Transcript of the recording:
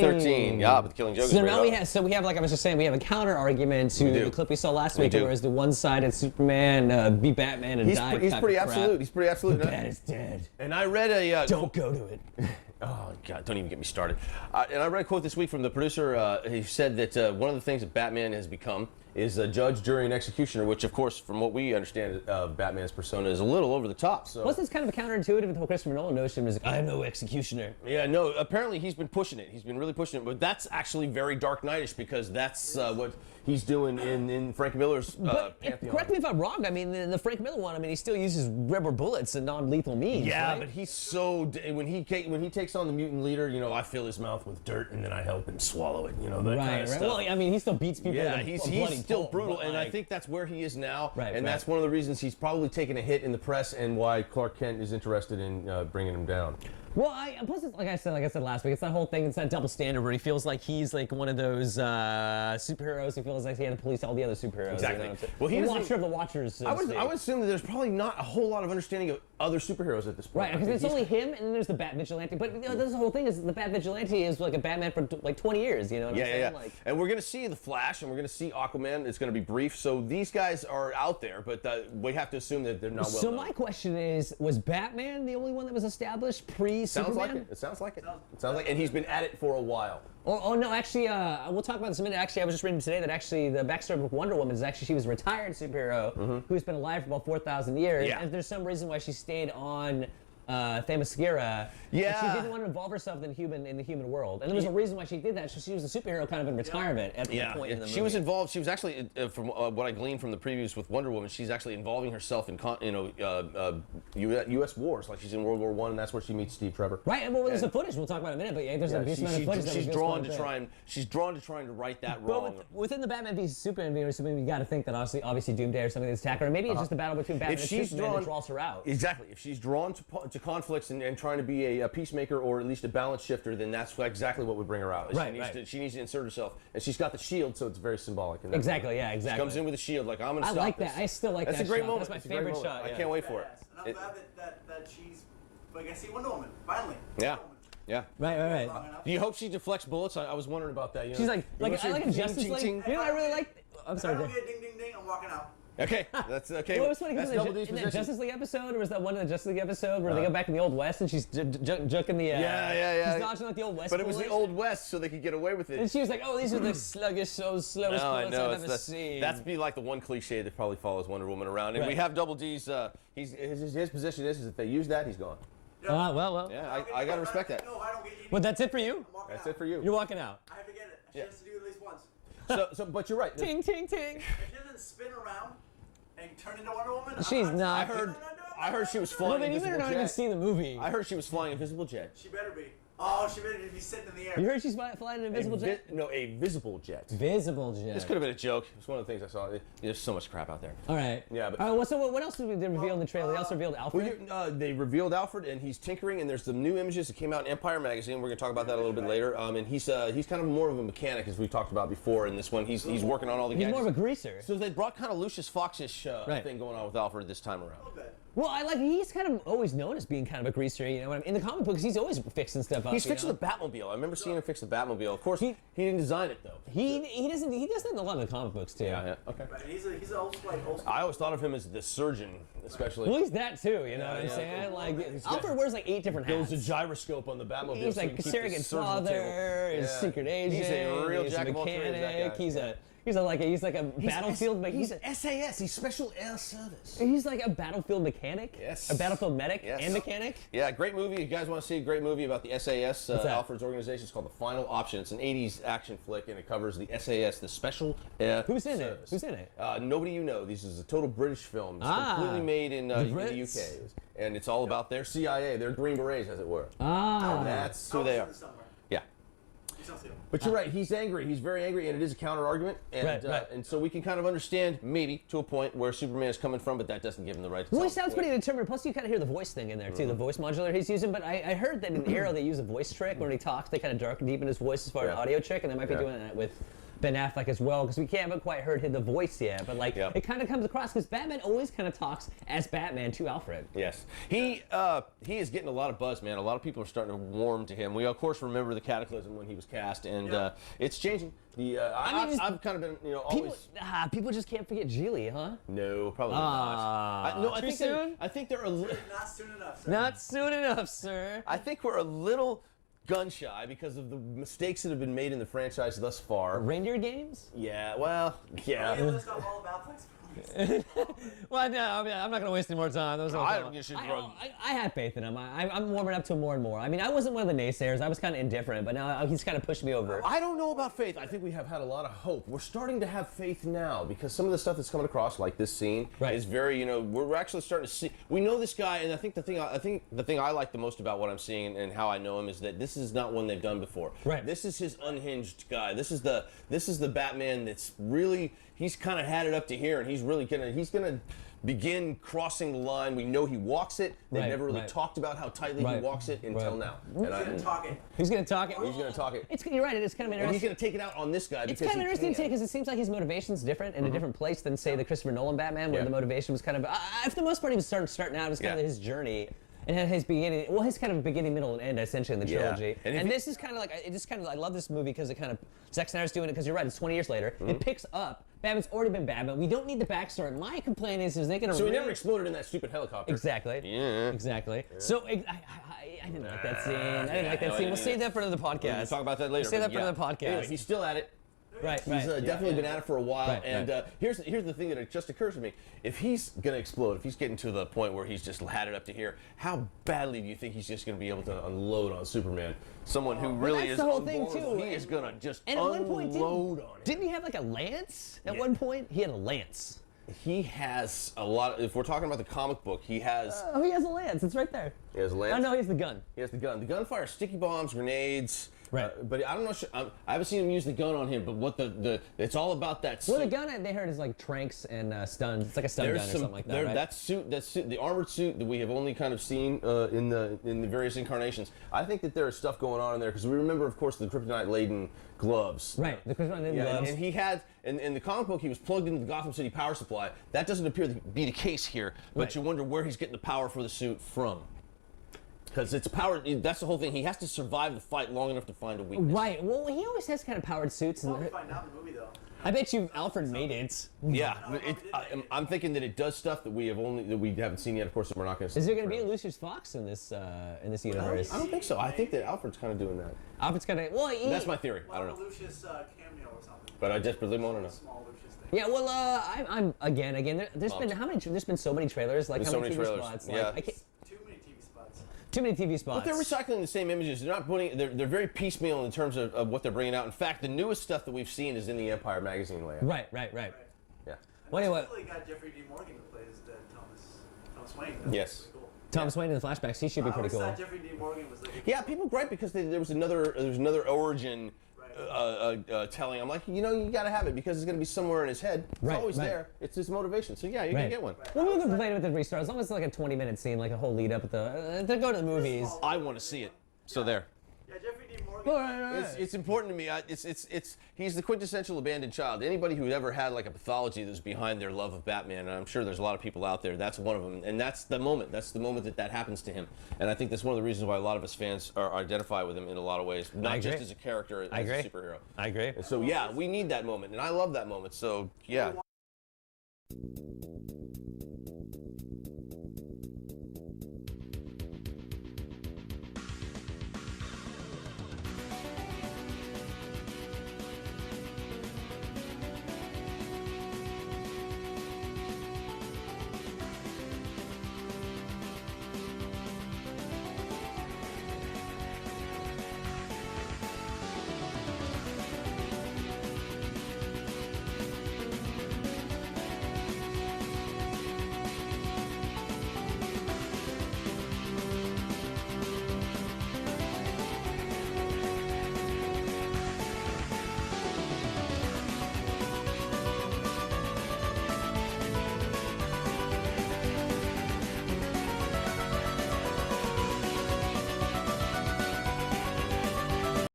13. Yeah, but the Killing Joke is So great. now we have like I was just saying, we have a counter argument to the clip we saw last week, where it's the one-sided Superman be Batman and die. He's pretty absolute. He's pretty absolute. Bat is dead. And I read a don't go to it. Oh God! Don't even get me started. And I read a quote this week from the producer. He said that one of the things that Batman has become is a judge, jury, and executioner, which, of course, from what we understand of Batman's persona, is a little over the top. So wasn't this kind of a counterintuitive with the whole Christopher Nolan notion? Was like, I'm no executioner. Yeah, no. Apparently, he's been pushing it. He's been really pushing it. But that's actually very Dark Knight-ish, because that's what he's doing in Frank Miller's pantheon. Correct me if I'm wrong. I mean, the Frank Miller one. I mean, he still uses rubber bullets and non-lethal means. Yeah, right? but he's so when he takes on the mutant leader, you know, I fill his mouth with dirt and then I help him swallow it. You know, that kind of stuff. Well, I mean, he still beats people. Yeah, with he's bloody still brutal, pole, and like, I think that's where he is now. Right, and that's one of the reasons he's probably taken a hit in the press, and why Clark Kent is interested in bringing him down. Well, plus, like I said last week, it's that whole thing. It's that double standard where he feels like he's like one of those superheroes who feels like he had to police all the other superheroes. Exactly. You know? Well, the watcher of the watchers. So I would assume that there's probably not a whole lot of understanding of other superheroes at this point. Right, because it's only him, and then there's the Bat Vigilante. But you know, this whole thing is the Bat Vigilante is like a Batman for like 20 years. You know what I'm saying? Yeah. Like, and we're gonna see the Flash, and we're gonna see Aquaman. It's gonna be brief. So these guys are out there, but we have to assume that they're not well known. So my question is, was Batman the only one that was established pre-Superman? Sounds like it. It sounds like it. It sounds like, and he's been at it for a while. Oh no, actually, we'll talk about this in a minute. Actually, I was just reading today that actually the backstory with Wonder Woman is actually she was a retired superhero who's been alive for about 4,000 years, and there's some reason why she stayed on Themyscira. Yeah. She didn't want to involve herself in the human world, and there was a reason why she did that. So she was a superhero kind of in retirement at the point in the movie. She was involved. She was actually, from what I gleaned from the previews with Wonder Woman, she's actually involving herself in U.S. wars. Like she's in World War I, and that's where she meets Steve Trevor. Right, and well, there's the footage we'll talk about in a minute. But there's a decent amount of footage. She's drawn to trying to right that wrong. But within the Batman v Superman, you got to think that obviously Doomsday or something that's attacker, or maybe it's just a battle between Batman and Superman that draws her out. Exactly. If she's drawn to conflicts and trying to be a peacemaker or at least a balance shifter, then that's exactly what would bring her out. She needs to insert herself, and she's got the shield, so it's very symbolic. Exactly. She comes in with a shield, like I'm gonna stop this. I like that. I still like that. That's a great moment. That's my favorite shot. I can't wait for it. And I'm glad that she's like I see Wonder Woman finally. Yeah. Yeah. Right. Do you hope she deflects bullets? I was wondering about that. You know? She's like I like a Justice League. You know what I really like? I'm sorry. I don't get ding ding ding. I'm walking out. Okay, that's okay. Well, it was funny because in that Justice League episode, or was that one of the Justice League episode where they go back in the Old West and she's juking the yeah. She's dodging like the Old West. But it was the Old West, so they could get away with it. And she was like, "Oh, these are the sluggish, slowest bullets I've ever seen." That's be like the one cliche that probably follows Wonder Woman around. And we have Double D's. His position is if they use that, he's gone. Well. Yeah, I gotta respect that. No, I don't get. But that's it for you. That's it for you. You're walking out. I have to get it. She has to do it at least once. But you're right. Ting, ting, ting. If she doesn't spin around and turn into Wonder Woman, she's not. I heard she was flying. Well, then you better not even see the movie. I heard she was flying invisible jet. She better be. Oh, she better be sitting in the air. You heard she's flying an invisible jet? No, a visible jet. Visible jet. This could have been a joke. It's one of the things I saw. There's so much crap out there. All right. Yeah, but what else did they reveal in the trailer? They also revealed Alfred. They revealed Alfred, and he's tinkering. And there's some new images that came out in Empire magazine. We're going to talk about that a little bit later. And he's kind of more of a mechanic, as we talked about before. In this one, he's working on all the gadgets. He's more of a greaser. So they brought kind of Lucius Fox-ish thing going on with Alfred this time around. Well, he's kind of always known as being kind of a greaser, you know. In the comic books, he's always fixing stuff up. He's fixing the Batmobile. I remember seeing him fix the Batmobile. Of course, he didn't design it though. He does that in a lot of the comic books too. Yeah. Okay. Right, he's an old school. I always thought of him as the surgeon, especially. Well, he's that too. You know what I'm saying? Like Alfred wears like 8 different hats. Builds a gyroscope on the Batmobile. He's like a surrogate father, he's a secret agent. He's a real he's jack a of all trades, mechanic. that guy. He's like a battlefield. He's SAS. He's Special Air Service. He's like a battlefield mechanic. Yes. A battlefield medic Yes. and mechanic. Yeah, great movie. You guys want to see a great movie about the SAS, Alfred's organization? It's called The Final Option. It's an 80s action flick, and it covers the SAS, the Special Air Who's in Service. it? Who's in it? Nobody you know. This is a total British film. It's completely made in the UK. And it's all about their CIA, their Green Berets, as it were. Ah. That's who they are. Yeah. But you're right, he's angry. He's very angry, and it is a counter-argument. And, and so we can kind of understand, maybe, to a point, where Superman is coming from, but that doesn't give him the right to Well, he sounds pretty determined. Plus, you kind of hear the voice thing in there, too, the voice modulator he's using. But I heard that in Arrow, they use a voice trick. When he talks, they kind of deepen his voice as far as an audio trick, and they might be doing that with Ben Affleck as well, because we haven't quite heard the voice yet, but like it kind of comes across because Batman always kind of talks as Batman to Alfred. Yes, he is getting a lot of buzz, man. A lot of people are starting to warm to him. We of course remember the Cataclysm when he was cast, and it's changing. I've kind of been, always. People just can't forget Geely, huh? No, probably not. No, Too soon? I think they're a little. Not soon enough, sir. Not soon enough, sir. I think we're a little gun shy because of the mistakes that have been made in the franchise thus far. Reindeer games? Yeah, well, yeah. Yeah, list off all about Flex. Well, no, I mean, I'm not going to waste any more time. I have faith in him. I'm warming up to him more and more. I mean, I wasn't one of the naysayers. I was kind of indifferent, but now he's kind of pushed me over. I don't know about faith. I think we have had a lot of hope. We're starting to have faith now because some of the stuff that's coming across, like this scene, is very, we're actually starting to see. We know this guy, and I think the thing I like the most about what I'm seeing and how I know him is that this is not one they've done before. Right. This is his unhinged guy. This is the Batman that's really. He's kind of had it up to here, and he's gonna begin crossing the line. We know he walks it. They've never really talked about how tightly he walks it until now. He's gonna talk it. He's gonna talk it. He's gonna talk it. You're right. It's kind of interesting. And he's gonna take it out on this guy. It's kind of interesting too because it seems like his motivation's different in a different place than say the Christopher Nolan Batman, where the motivation was kind of, for the most part, he was starting out. It was kind of his journey. And had his beginning, his kind of beginning, middle, and end essentially in the trilogy. And this is kind of like, I love this movie because it kind of, Zack Snyder's doing it because you're right, it's 20 years later. It picks up. Batman's already been Batman. We don't need the backstory. My complaint is they gonna. So he never exploded in that stupid helicopter. Exactly. Yeah. Exactly. Yeah. So I didn't like that scene. I didn't like that scene. We'll save that for another podcast. We'll talk about that later. We'll save that for another podcast. Anyway, he's still at it. Right, He's definitely been at it for a while, here's the thing that it just occurs to me: if he's gonna explode, if he's getting to the point where he's just had it up to here, how badly do you think he's just gonna be able to unload on Superman? Someone who really is the whole thing too. He is gonna just and unload at one point, on him. Didn't he have like a lance? At one point, he had a lance. He has a lot. If we're talking about the comic book, he has. Oh, he has a lance. It's right there. He has a lance. Oh no, he has the gun. He has the gun. The gun fires sticky bombs, grenades. Right. But I don't know. I haven't seen him use the gun on him. But what it's all about that. Well, the gun they heard is like tranks and stuns. It's like a stun gun or something like that. Right? That suit, the armored suit that we have only kind of seen in the various incarnations. I think that there is stuff going on in there because we remember, of course, the kryptonite-laden gloves. Right. The kryptonite-laden gloves. And he had in the comic book he was plugged into the Gotham City power supply. That doesn't appear to be the case here. But you wonder where he's getting the power for the suit from. Because it's powered, that's the whole thing. He has to survive the fight long enough to find a weakness. Right. Well, he always has kind of powered suits. We'll find out in the movie, though. I bet you Alfred made it. Yeah, I'm thinking that it does stuff that we haven't seen yet. Of course, we're not going to. Is there going to be a Lucius Fox in this universe? I don't think so. I think that Alfred's kind of doing that. Alfred's kind of that's my theory. I don't know. Lucius cameo or something. But I desperately want to know. Small Lucius thing. Yeah. Well, I'm again. There's been there's been so many trailers. Like there's how many so many TV trailers. spots? Yeah. Like, Too many TV spots. But they're recycling the same images. They're not putting. They're very piecemeal in terms of what they're bringing out. In fact, the newest stuff that we've seen is in the Empire magazine layout. Right. Yeah. Well, anyway. They got Jeffrey D. Morgan who plays Thomas Wayne. That's yes. Cool. Thomas Wayne in the flashbacks. He should be pretty cool. I Jeffrey D. Morgan was like. Yeah, people gripe because there was another origin. Telling. I'm like, you got to have it because it's going to be somewhere in his head. It's always there. It's his motivation. So yeah, you can get one. Well, we can complain with the restart as long as it's like a 20-minute scene, like a whole lead up at to go to the movies. I want to see it. So there. Yeah, Jeffrey D. Morgan. It's important to me. He's the quintessential abandoned child. Anybody who ever had like a pathology that's behind their love of Batman, and I'm sure there's a lot of people out there. That's one of them, and that's the moment. That's the moment that happens to him. And I think that's one of the reasons why a lot of us fans identify with him in a lot of ways, not just as a character, as a superhero. I agree. And so yeah, we need that moment, and I love that moment. So yeah.